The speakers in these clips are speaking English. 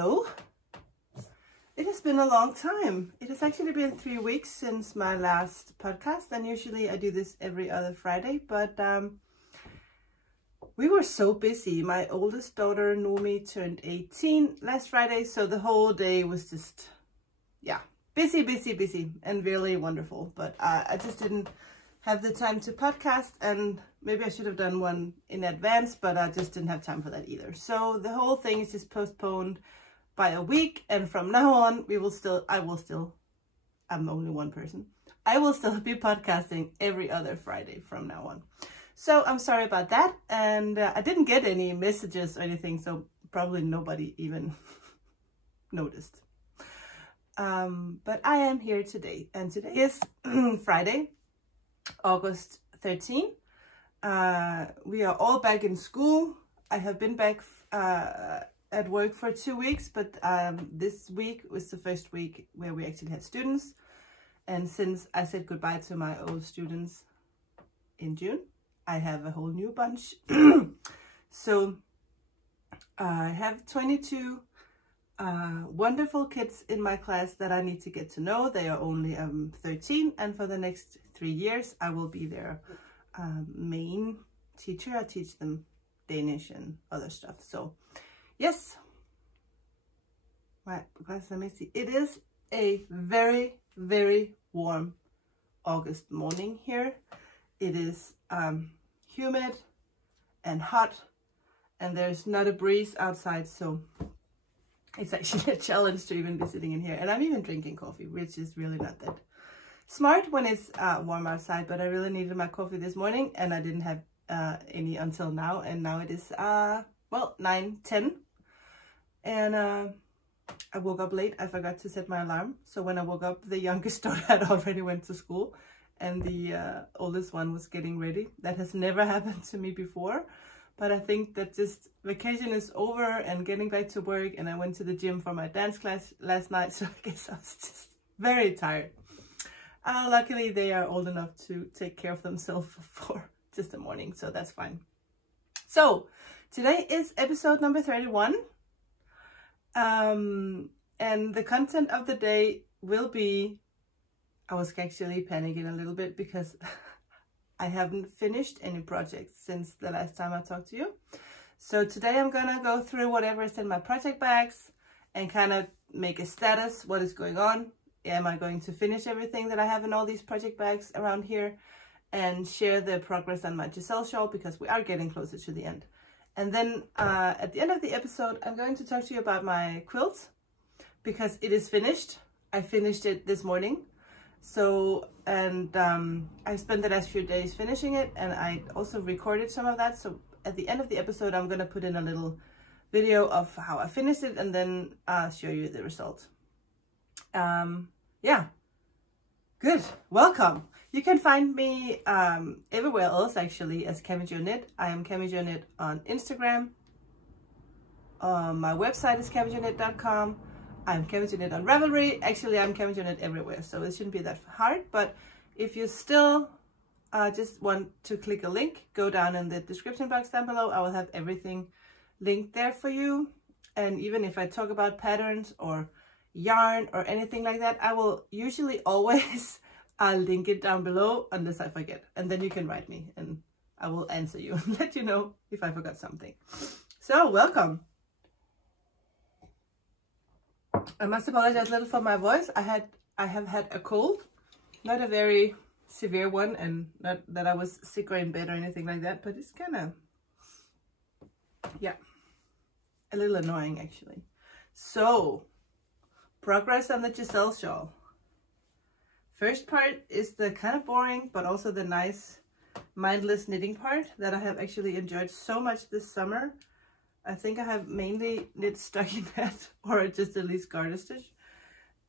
Hello. It has been a long time. It has actually been 3 weeks since my last podcast, and usually I do this every other Friday, but we were so busy. My oldest daughter, Nomi, turned 18 last Friday, so the whole day was just, yeah, busy, and really wonderful. But I just didn't have the time to podcast, and maybe I should have done one in advance, but I just didn't have time for that either. So the whole thing is just postponed by a week, and from now on I'm only one person. I will still be podcasting every other Friday from now on. So I'm sorry about that, and I didn't get any messages or anything, so probably nobody even noticed. But I am here today, and today is Friday, August 13. We are all back in school. I have been back at work for 2 weeks, but this week was the first week where we actually had students. And since I said goodbye to my old students in June, I have a whole new bunch. So I have 22 wonderful kids in my class that I need to get to know. They are only 13, and for the next 3 years I will be their main teacher. I teach them Danish and other stuff. So yes, my glasses, let me see. It is a very, very warm August morning here. It is humid and hot, and there's not a breeze outside, so it's actually a challenge to even be sitting in here. And I'm even drinking coffee, which is really not that smart when it's warm outside, but I really needed my coffee this morning, and I didn't have any until now, and now it is well, 9:10, and I woke up late. I forgot to set my alarm, so when I woke up, the youngest daughter had already went to school, and the oldest one was getting ready. That has never happened to me before, but I think that just vacation is over and getting back to work, and I went to the gym for my dance class last night, so I guess I was just very tired. Luckily, they are old enough to take care of themselves for just a morning, so that's fine. So today is episode number 31, and the content of the day will be, I was actually panicking a little bit because I haven't finished any projects since the last time I talked to you. So today I'm gonna go through whatever is in my project bags and kind of make a status, what is going on. Am I going to finish everything that I have in all these project bags around here, and share the progress on my Giselle shawl, because we are getting closer to the end. And then at the end of the episode, I'm going to talk to you about my quilt, because it is finished. I finished it this morning. So, and I spent the last few days finishing it, and I also recorded some of that. So at the end of the episode, I'm going to put in a little video of how I finished it, and then I'll show you the result. Yeah, good. Welcome. You can find me everywhere else actually as CamijoKnit. I am CamijoKnit on Instagram. My website is CamijoKnit.com. I'm CamijoKnit on Ravelry. Actually, I'm CamijoKnit everywhere, so it shouldn't be that hard. But if you still just want to click a link, go down in the description box down below. I will have everything linked there for you. And even if I talk about patterns or yarn or anything like that, I will usually always link it down below unless I forget, and then you can write me and I will answer you and let you know if I forgot something. So welcome. I must apologize a little for my voice. I have had a cold, not a very severe one, and not that I was sick or in bed or anything like that, but it's kind of, yeah, a little annoying actually. So progress on the Giselle shawl. First part is the kind of boring, but also the nice, mindless knitting part that I have actually enjoyed so much this summer. I think I have mainly knit stockinette or just at least garter stitch.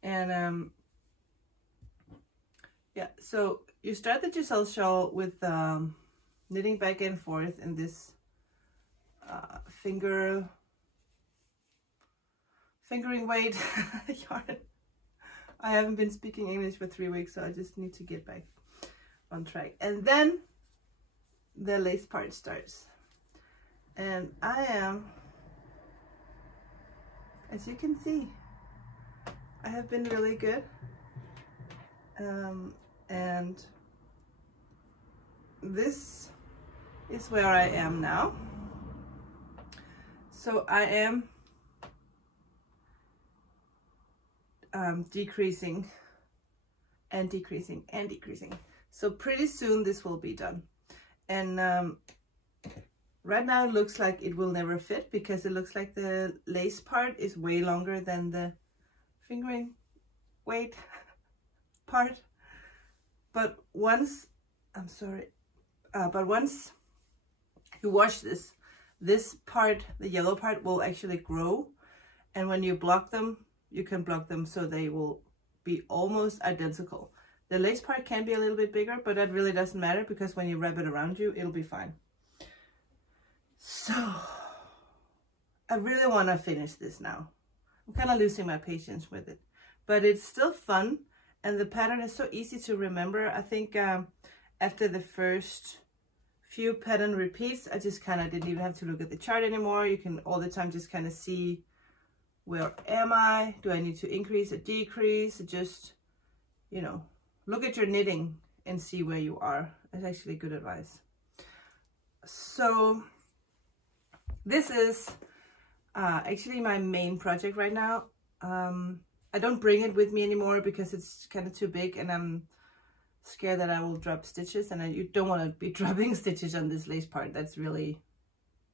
And yeah, so you start the Giselle shawl with knitting back and forth in this fingering weight yarn. I haven't been speaking English for 3 weeks, so I just need to get back on track. And then the lace part starts. And I am as you can see, I have been really good. And this is where I am now. So I am decreasing and decreasing and decreasing. So pretty soon this will be done. And right now it looks like it will never fit because it looks like the lace part is way longer than the fingering weight part. But once, but once you wash this part, the yellow part, will actually grow. And when you block them, you can block them so they will be almost identical. The lace part can be a little bit bigger, but that really doesn't matter because when you wrap it around you, it'll be fine. So I really want to finish this now. I'm kind of losing my patience with it, but it's still fun. And the pattern is so easy to remember. I think after the first few pattern repeats, I just kind of didn't even have to look at the chart anymore. You can all the time just kind of see, where am I? Do I need to increase or decrease? Just, you know, look at your knitting and see where you are. It's actually good advice. So this is actually my main project right now. I don't bring it with me anymore because it's kind of too big and I'm scared that I will drop stitches, and you don't want to be dropping stitches on this lace part. That's really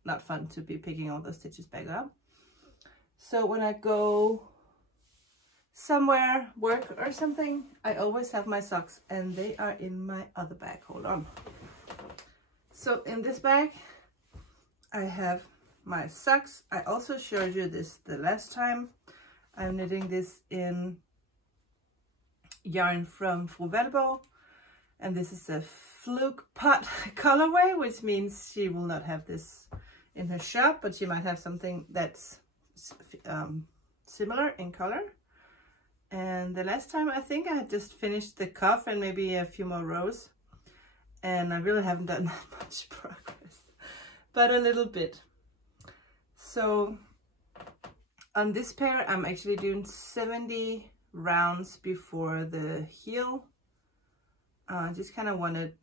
not fun to be picking all those stitches back up. So when I go somewhere, work or something, I always have my socks, and they are in my other bag. Hold on. So in this bag, I have my socks. I also showed you this the last time. I'm knitting this in yarn from Fru Valborg, and this is a fluke pot colorway, which means she will not have this in her shop, but she might have something that's similar in color. And the last time I think I had just finished the cuff and maybe a few more rows, and I really haven't done that much progress, but a little bit. So on this pair, I'm actually doing 70 rounds before the heel. I just kind of wanted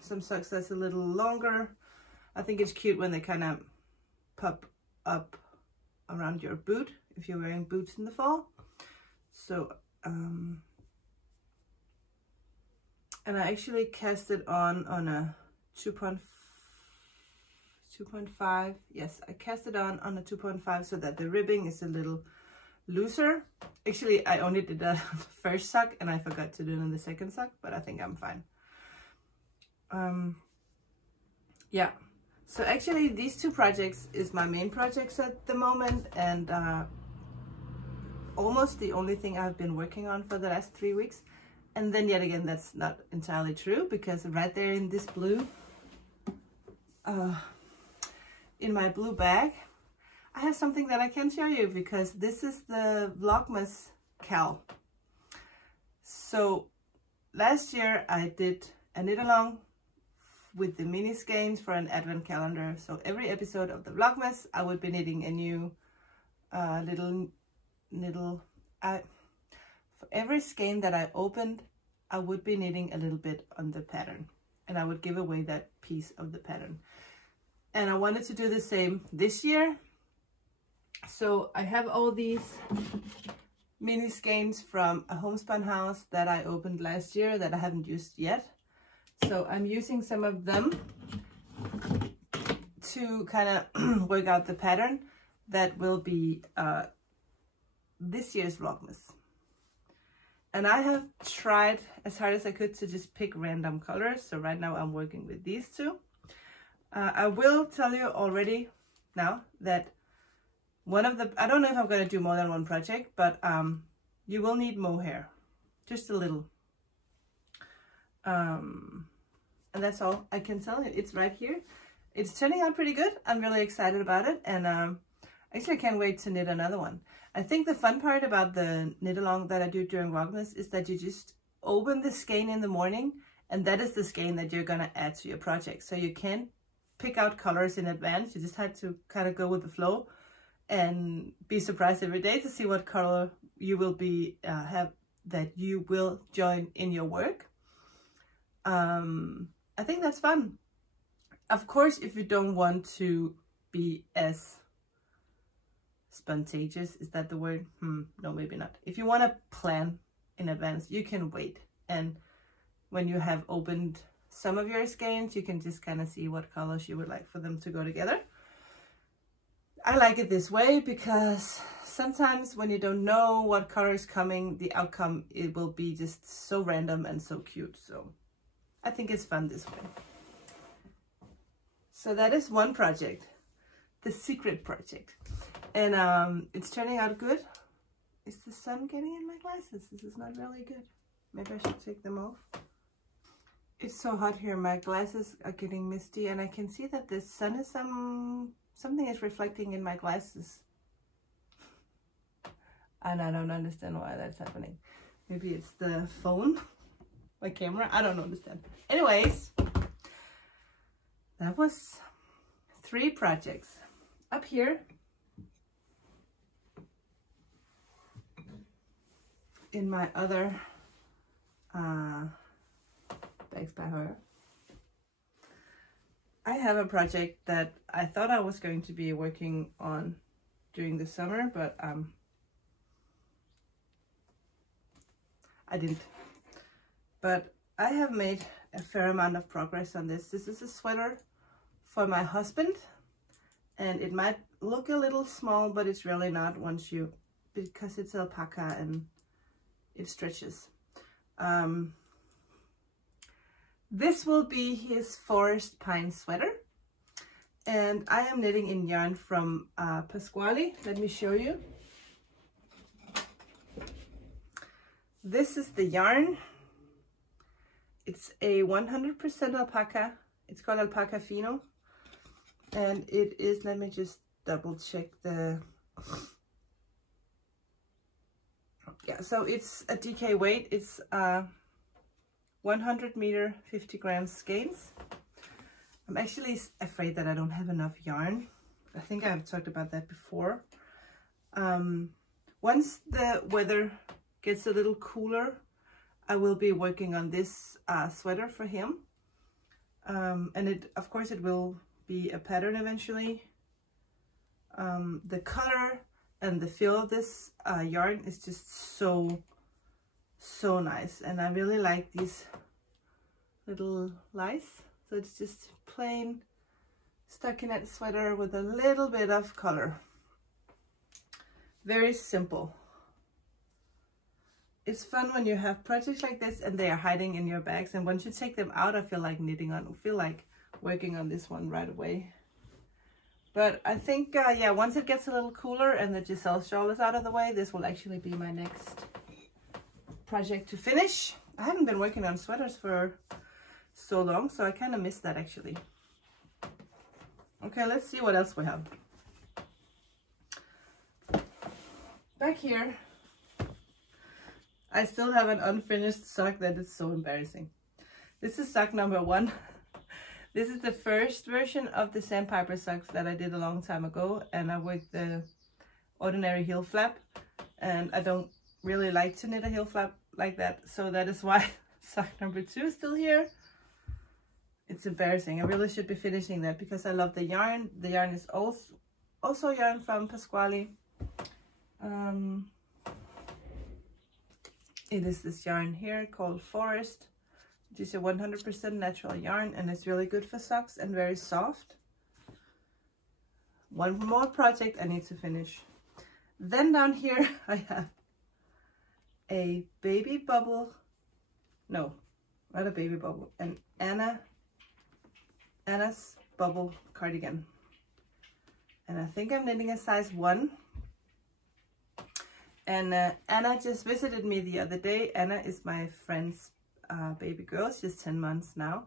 some socks that's a little longer. I think it's cute when they kind of pop up around your boot if you're wearing boots in the fall. So, and I actually cast it on a 2.5. Yes, I cast it on a 2.5 so that the ribbing is a little looser. Actually, I only did that on the first sock and I forgot to do it on the second sock, but I think I'm fine. Yeah, so actually these two projects is my main projects at the moment, and almost the only thing I've been working on for the last 3 weeks. And then yet again, that's not entirely true, because right there in this blue, in my blue bag, I have something that I can show you, because this is the Vlogmas Cal. So last year I did a knit along with the mini skeins for an advent calendar. So every episode of the Vlogmas, I would be knitting a new for every skein that I opened, I would be knitting a little bit on the pattern, and I would give away that piece of the pattern. And I wanted to do the same this year. So I have all these mini skeins from a homespun house that I opened last year that I haven't used yet. So I'm using some of them to kind of work out the pattern that will be this year's Vlogmas. And I have tried as hard as I could to just pick random colors. So right now I'm working with these two. I will tell you already now that one of the, I don't know if I'm going to do more than one project, but you will need mohair, just a little. And that's all I can tell you. It's right here. It's turning out pretty good. I'm really excited about it, and actually I can't wait to knit another one. I think the fun part about the knit along that I do during Vlogmas is that you just open the skein in the morning, and that is the skein that you're gonna add to your project. So you can't pick out colors in advance. You just had to kind of go with the flow. and be surprised every day to see what color you will be that you will join in your work. I think that's fun. Of course, if you don't want to be as spontaneous, is that the word? No, maybe not. If you want to plan in advance, you can wait, and when you have opened some of your skeins, you can just kind of see what colors you would like for them to go together. I like it this way because sometimes when you don't know what color is coming, the outcome, it will be just so random and so cute. So I think it's fun this way. So that is one project, the secret project. And it's turning out good. Is the sun getting in my glasses? This is not really good. Maybe I should take them off. It's so hot here. My glasses are getting misty and I can see that the sun is something is reflecting in my glasses. And I don't understand why that's happening. Maybe it's the phone, my camera. I don't understand. Anyways, that was 3 projects. Up here, in my other bags by her, I have a project that I thought I was going to be working on during the summer, but I didn't. But I have made a fair amount of progress on this. This is a sweater for my husband, and it might look a little small, but it's really not because it's alpaca and it stretches. This will be his forest pine sweater, and I am knitting in yarn from Pasquale. Let me show you. This is the yarn. It's a 100% alpaca. It's called Alpaca Fino, and it is, let me just double check the, yeah, so it's a DK weight. It's 100 meter, 50 grams skeins. I'm actually afraid that I don't have enough yarn. I think I've talked about that before. Once the weather gets a little cooler, I will be working on this sweater for him. And of course it will be a pattern eventually. The color and the feel of this yarn is just so nice, and I really like these little lice. So it's just plain stockinette sweater with a little bit of color. Very simple. It's fun when you have projects like this and they are hiding in your bags, and once you take them out, I feel like working on this one right away. But I think yeah, once it gets a little cooler and the Giselle shawl is out of the way, this will actually be my next project to finish. I haven't been working on sweaters for so long, so I kind of missed that actually. Okay, let's see what else we have. Back here, I still have an unfinished sock that is so embarrassing. This is sock number 1. This is the first version of the sandpiper socks that I did a long time ago, and I worked the ordinary heel flap, and I don't really like to knit a heel flap like that, so that is why sock number 2 is still here. It's embarrassing. I really should be finishing that because I love the yarn. The yarn is also yarn from Pasquale. It is this yarn here called Forest. It is a 100% natural yarn, and it's really good for socks and very soft. One more project I need to finish. Then down here I have a baby bubble, no, not a baby bubble, an Anna's bubble cardigan. And I think I'm knitting a size 1. And Anna just visited me the other day. Anna is my friend's baby girl. She's 10 months now.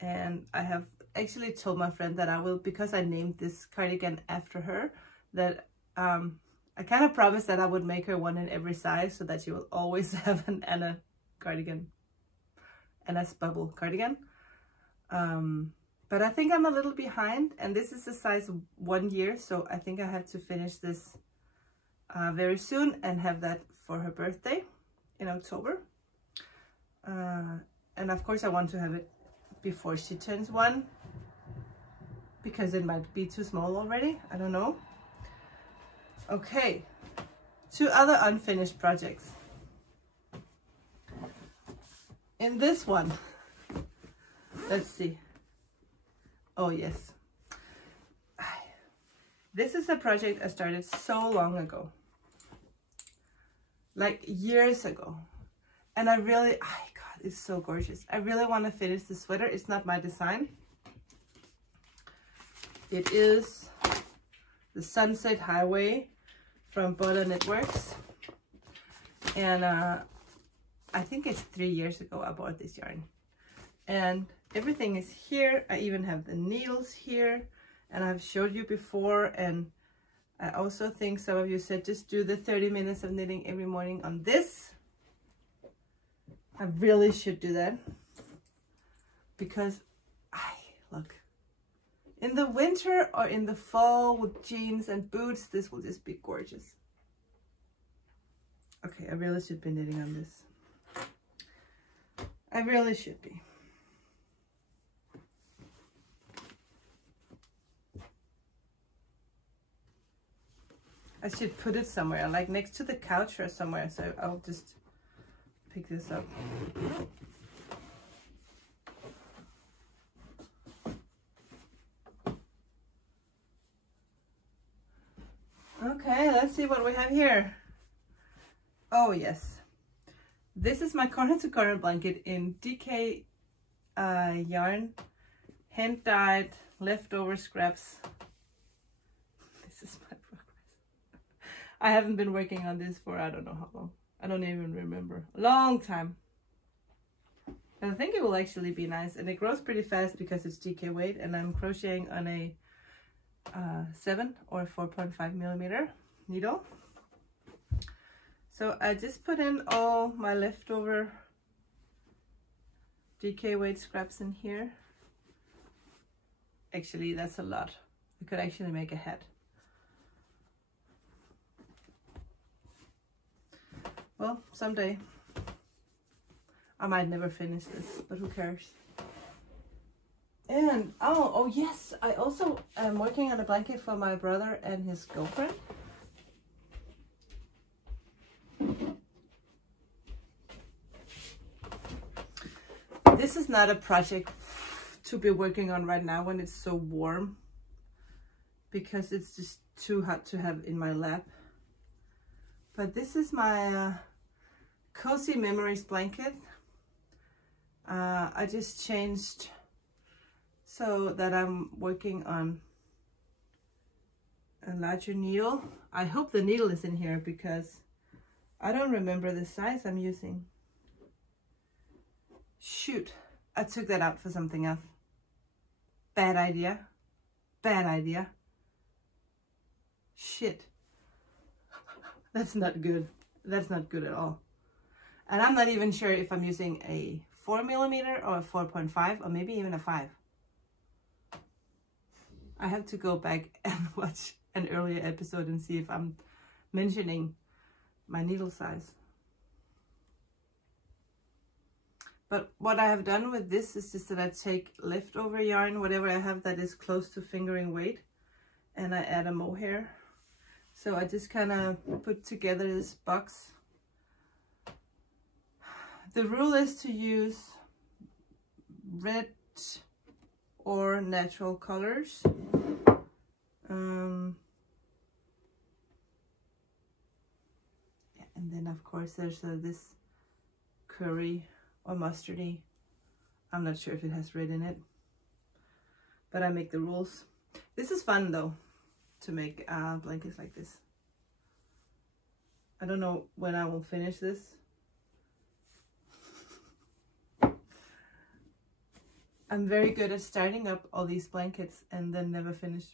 And I have actually told my friend that I will, because I named this cardigan after her, that I kind of promised that I would make her one in every size so that she will always have an Anna cardigan, Anna's bubble cardigan. But I think I'm a little behind, and this is a size 1 year, so I think I have to finish this very soon and have that for her birthday in October. And of course I want to have it before she turns 1, because it might be too small already. I don't know. Okay, 2 other unfinished projects. In this one, let's see. Oh yes, this is a project I started so long ago, like years ago, and I really, oh God, it's so gorgeous. I really want to finish the sweater. It's not my design. It is the Sunset Highway from Butter Knitworks, and I think it's 3 years ago I bought this yarn, and everything is here. I even have the needles here, and I've showed you before, and I also think some of you said just do the 30 minutes of knitting every morning on this. I really should do that, because look, in the winter or in the fall with jeans and boots, this will just be gorgeous. Okay, I really should be knitting on this. I really should be. I should put it somewhere, like next to the couch or somewhere, so I'll just pick this up. Okay, let's see what we have here. Oh yes, this is my corner to corner blanket in DK yarn, hand dyed leftover scraps. This is my progress. I haven't been working on this for I don't know how long. I don't even remember. A long time. I think it will actually be nice, and it grows pretty fast because it's DK weight, and I'm crocheting on a 7 or 4.5 millimeter needle. So I just put in all my leftover DK weight scraps in here. Actually, that's a lot. I could actually make a hat. Well, someday. I might never finish this, but who cares? And oh yes, I also am working on a blanket for my brother and his girlfriend. This is not a project to be working on right now when it's so warm, because it's just too hot to have in my lap. But this is my Cozy Memories blanket. I just changed so that I'm working on a larger needle. I hope the needle is in here because I don't remember the size I'm using. Shoot, I took that out for something else. Bad idea. Bad idea. Shit. That's not good. That's not good at all. And I'm not even sure if I'm using a 4 millimeter or a 4.5 or maybe even a 5. I have to go back and watch an earlier episode and see if I'm mentioning my needle size. But what I have done with this is just that I take leftover yarn, whatever I have that is close to fingering weight, and I add a mohair. So I just kind of put together this box. The rule is to use red or natural colors. And then of course there's this curry or mustardy. I'm not sure if it has red in it, but I make the rules. This is fun though, to make blankets like this. I don't know when I will finish this. I'm very good at starting up all these blankets and then never finish.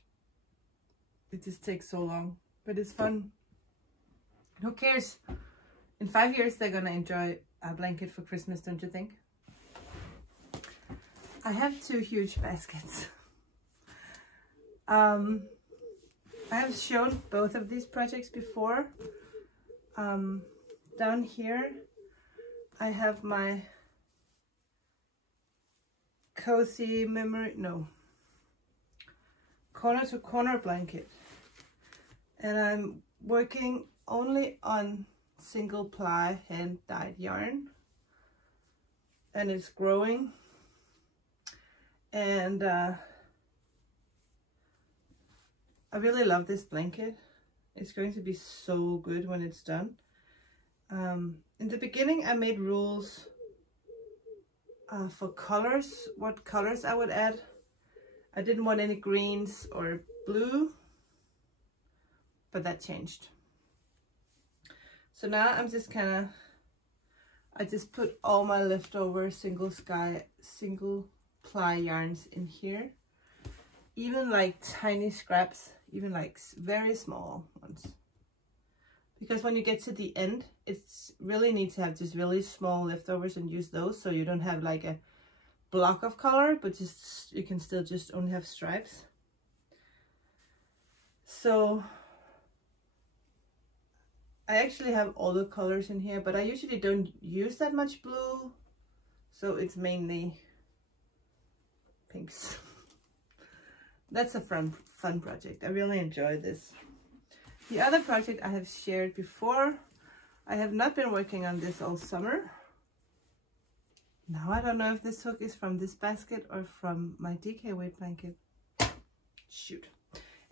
It just takes so long, but it's fun. Who cares? In 5 years, they're gonna enjoy a blanket for Christmas, don't you think? I have two huge baskets. I have shown both of these projects before. Down here I have my cozy corner to corner blanket, and I'm working only on single ply hand dyed yarn, and it's growing, and I really love this blanket. It's going to be so good when it's done. In the beginning I made rules for colors, what colors I would add. I didn't want any greens or blue, but that changed. So now I'm just I just put all my leftover single ply yarns in here, even like tiny scraps, even like very small ones, because when you get to the end, it's really need to have just really small leftovers and use those, so you don't have like a block of color, but just you can still just only have stripes. So I actually have all the colors in here, but I usually don't use that much blue, so it's mainly pinks. That's a fun project. I really enjoy this. The other project I have shared before. I have not been working on this all summer. Now I don't know if this hook is from this basket or from my DK weight blanket. Shoot.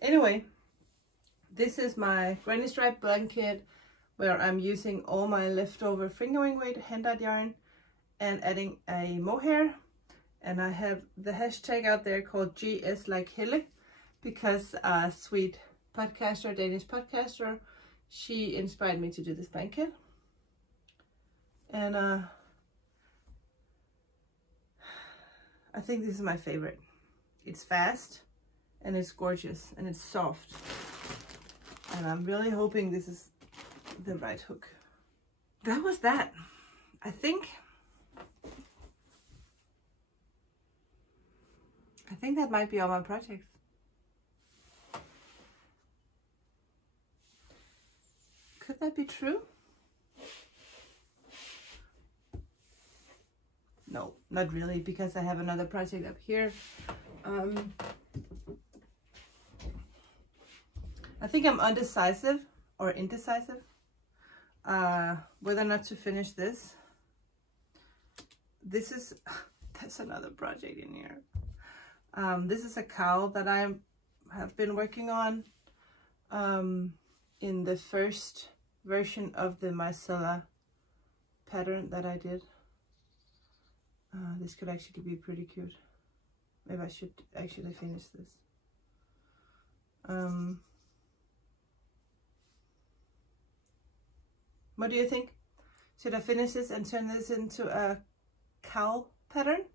Anyway, this is my granny stripe blanket where I'm using all my leftover fingering weight hand dyed yarn and adding a mohair. And I have the hashtag out there called GS like Helle, because a sweet podcaster, Danish podcaster, she inspired me to do this blanket. And I think this is my favorite. It's fast and it's gorgeous and it's soft. And I'm really hoping this is the right hook. That was that. I think that might be all my projects. Could that be true? No, not really, because I have another project up here. I think I'm undecisive or indecisive whether or not to finish this. This is, that's another project in here. This is a cowl that I have been working on in the first version of the Micella pattern that I did. This could actually be pretty cute. Maybe I should actually finish this. What do you think? Should I finish this and turn this into a cowl pattern?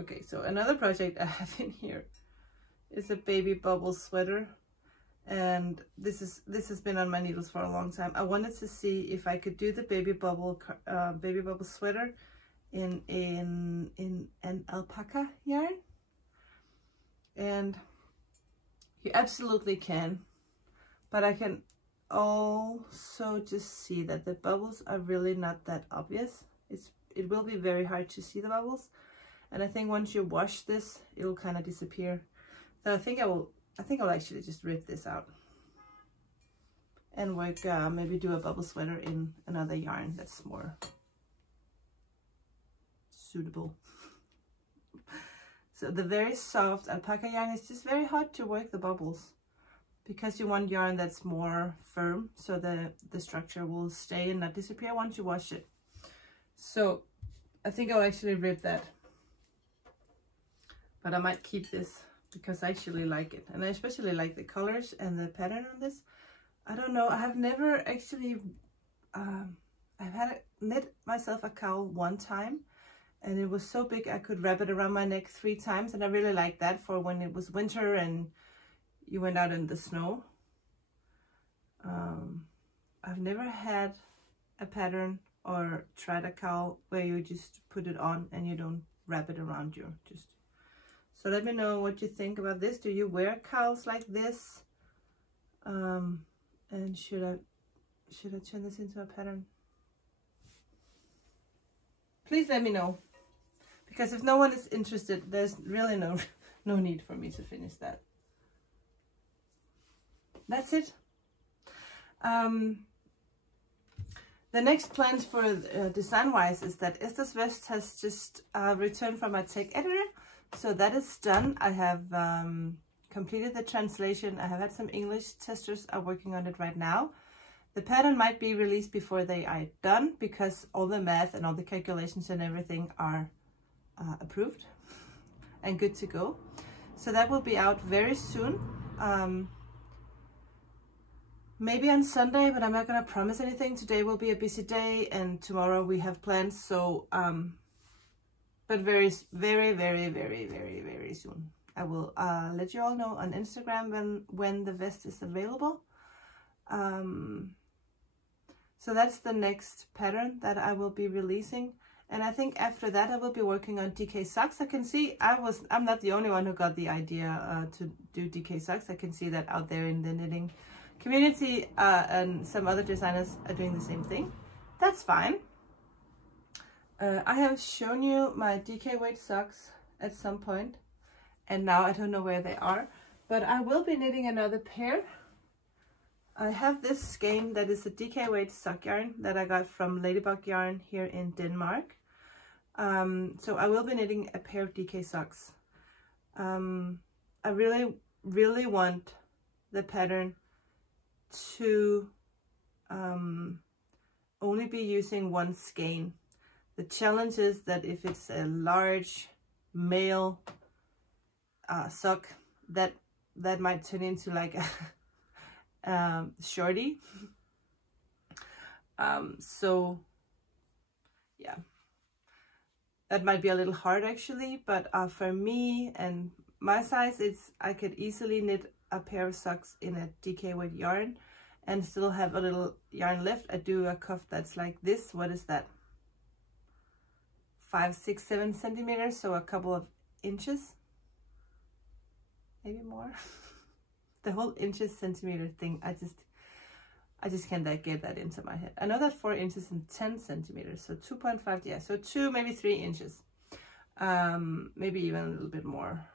Okay, so another project I have in here is a baby bubble sweater, and this has been on my needles for a long time. I wanted to see if I could do the baby bubble sweater in an alpaca yarn, and you absolutely can, but I can also just see that the bubbles are really not that obvious. It will be very hard to see the bubbles. And I think once you wash this, it'll kind of disappear. So I think I'll actually just rip this out and work, maybe do a bubble sweater in another yarn that's more suitable. So the very soft alpaca yarn is just very hard to work the bubbles, because you want yarn that's more firm, so the structure will stay and not disappear once you wash it. So I think I'll actually rip that. But I might keep this because I actually like it. And I especially like the colors and the pattern on this. I don't know, I have never actually, I've knit myself a cowl one time. And it was so big I could wrap it around my neck 3 times. And I really liked that for when it was winter and you went out in the snow. I've never had a pattern or tried a cowl where you just put it on and you don't wrap it around you. So let me know what you think about this. Do you wear cowls like this? And should I turn this into a pattern? Please let me know, because if no one is interested, there's really no need for me to finish that. That's it. The next plans for design-wise is that Esther's Vest has just returned from my tech editor. So that is done. I have completed the translation. I have had some English testers are working on it right now. The pattern might be released before they are done, because all the math and all the calculations and everything are approved and good to go. So that will be out very soon. Maybe on Sunday, but I'm not going to promise anything. Today will be a busy day and tomorrow we have plans. So, but very soon. I will let you all know on Instagram when the vest is available. So that's the next pattern that I will be releasing. And I think after that I will be working on DK socks. I can see I'm not the only one who got the idea to do DK socks. I can see that out there in the knitting community, and some other designers are doing the same thing. That's fine. I have shown you my DK weight socks at some point, and now I don't know where they are, but I will be knitting another pair. I have this skein that is a DK weight sock yarn that I got from Ladybug Yarn here in Denmark. So I will be knitting a pair of DK socks. I really want the pattern to only be using one skein. The challenge is that if it's a large male sock, that might turn into like a shorty. So yeah, that might be a little hard actually, but for me and my size, I could easily knit a pair of socks in a DK weight yarn and still have a little yarn left. I do a cuff that's like this. What is that? 5, 6, 7 centimeters, so a couple of inches, maybe more. The whole inches centimeter thing, I just can't get that into my head. I know that 4 inches and 10 centimeters, so 2.5, yeah, so 2, maybe 3 inches, maybe even a little bit more.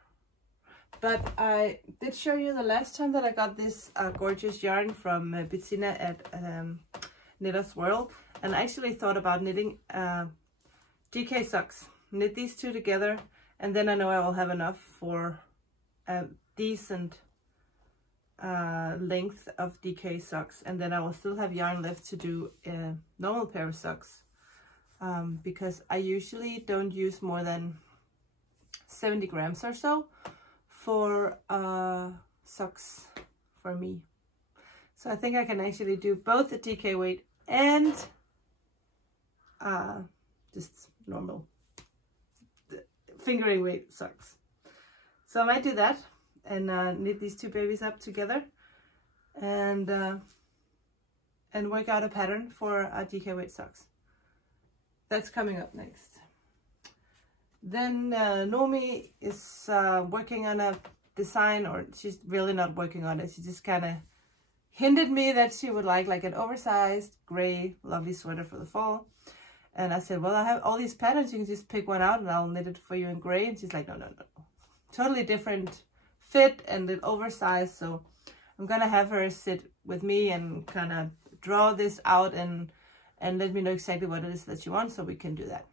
But I did show you the last time that I got this gorgeous yarn from Bettina at Knitter's World, and I actually thought about knitting DK socks. Knit these two together, and then I know I will have enough for a decent length of DK socks, and then I will still have yarn left to do a normal pair of socks, because I usually don't use more than 70 grams or so for socks for me. So I think I can actually do both the DK weight and just normal fingering weight socks. So I might do that and knit these two babies up together and work out a pattern for DK weight socks. That's coming up next. Then Nomi is working on a design, or she's really not working on it. She just kind of hinted me that she would like an oversized gray lovely sweater for the fall. And I said, well, I have all these patterns, you can just pick one out and I'll knit it for you in gray. And she's like, no, totally different fit and oversized. So I'm gonna have her sit with me and kind of draw this out and let me know exactly what it is that she wants, so we can do that.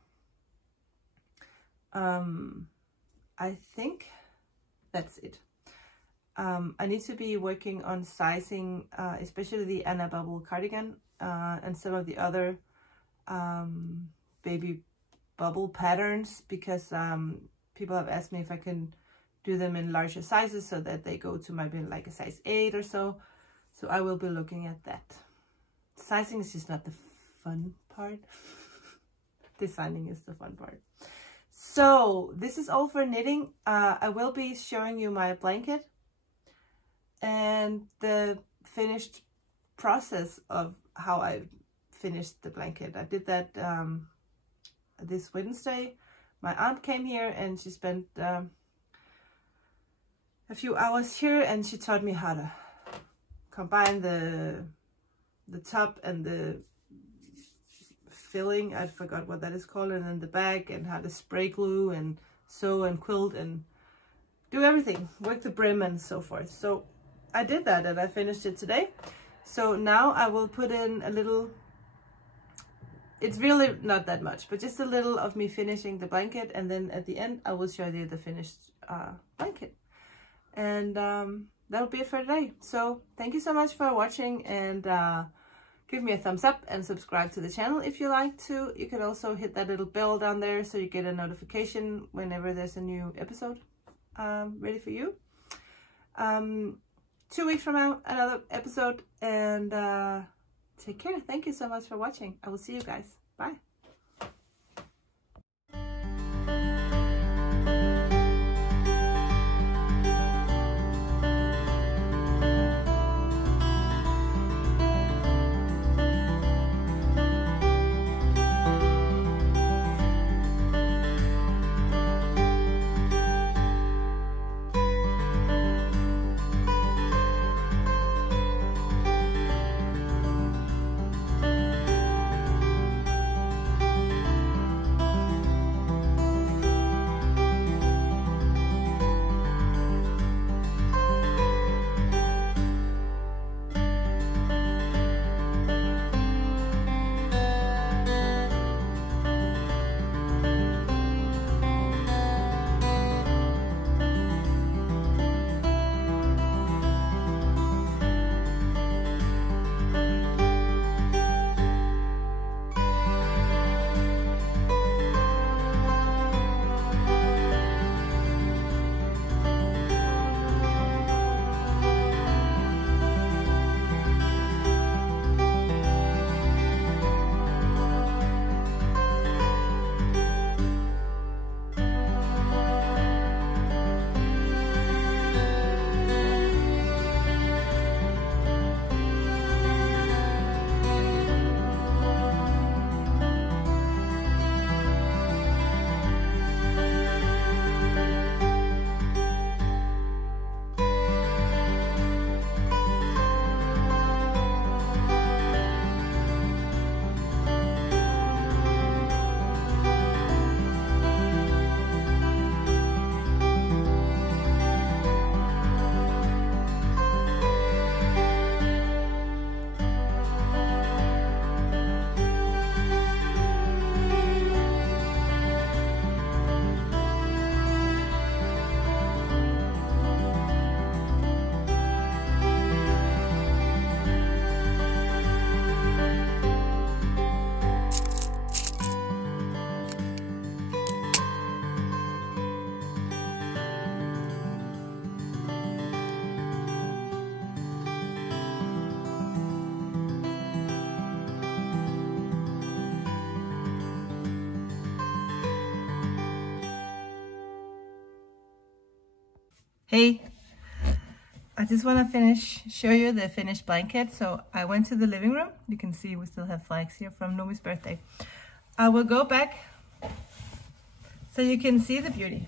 I think that's it. I need to be working on sizing, especially the Anna Bubble cardigan and some of the other baby bubble patterns, because people have asked me if I can do them in larger sizes so that they go to maybe like a size 8 or so. So I will be looking at that. Sizing is just not the fun part. Designing is the fun part. So this is all for knitting. I will be showing you my blanket and the finished process of how I finished the blanket. I did that this Wednesday. My aunt came here and she spent a few hours here, and she taught me how to combine the top and the filling, I forgot what that is called, and then the back, and how to spray glue and sew and quilt and do everything, work the brim and so forth. So I did that and I finished it today. So now I will put in a little, it's really not that much, but just a little of me finishing the blanket, and then at the end I will show you the finished blanket. And that'll be it for today. So thank you so much for watching, and give me a thumbs up and subscribe to the channel if you like to. You can also hit that little bell down there so you get a notification whenever there's a new episode ready for you. 2 weeks from now, another episode, and take care. Thank you so much for watching. I will see you guys. Bye. Hey, I just want to show you the finished blanket. So I went to the living room. You can see we still have flags here from Nomi's birthday. I will go back so you can see the beauty.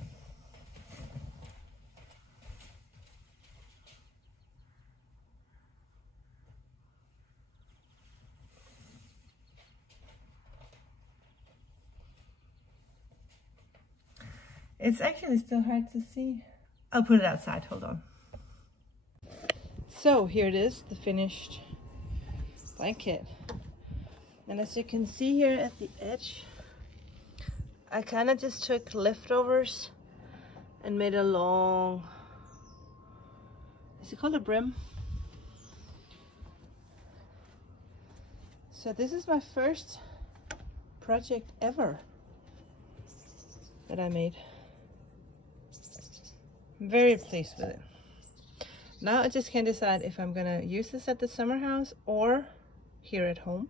It's actually still hard to see. I'll put it outside, hold on. So here it is, the finished blanket. And as you can see here at the edge, I kind of just took leftovers and made a long, is it called a brim? So this is my first project ever that I made. I'm very pleased with it. Now I just can't decide if I'm gonna use this at the summer house or here at home.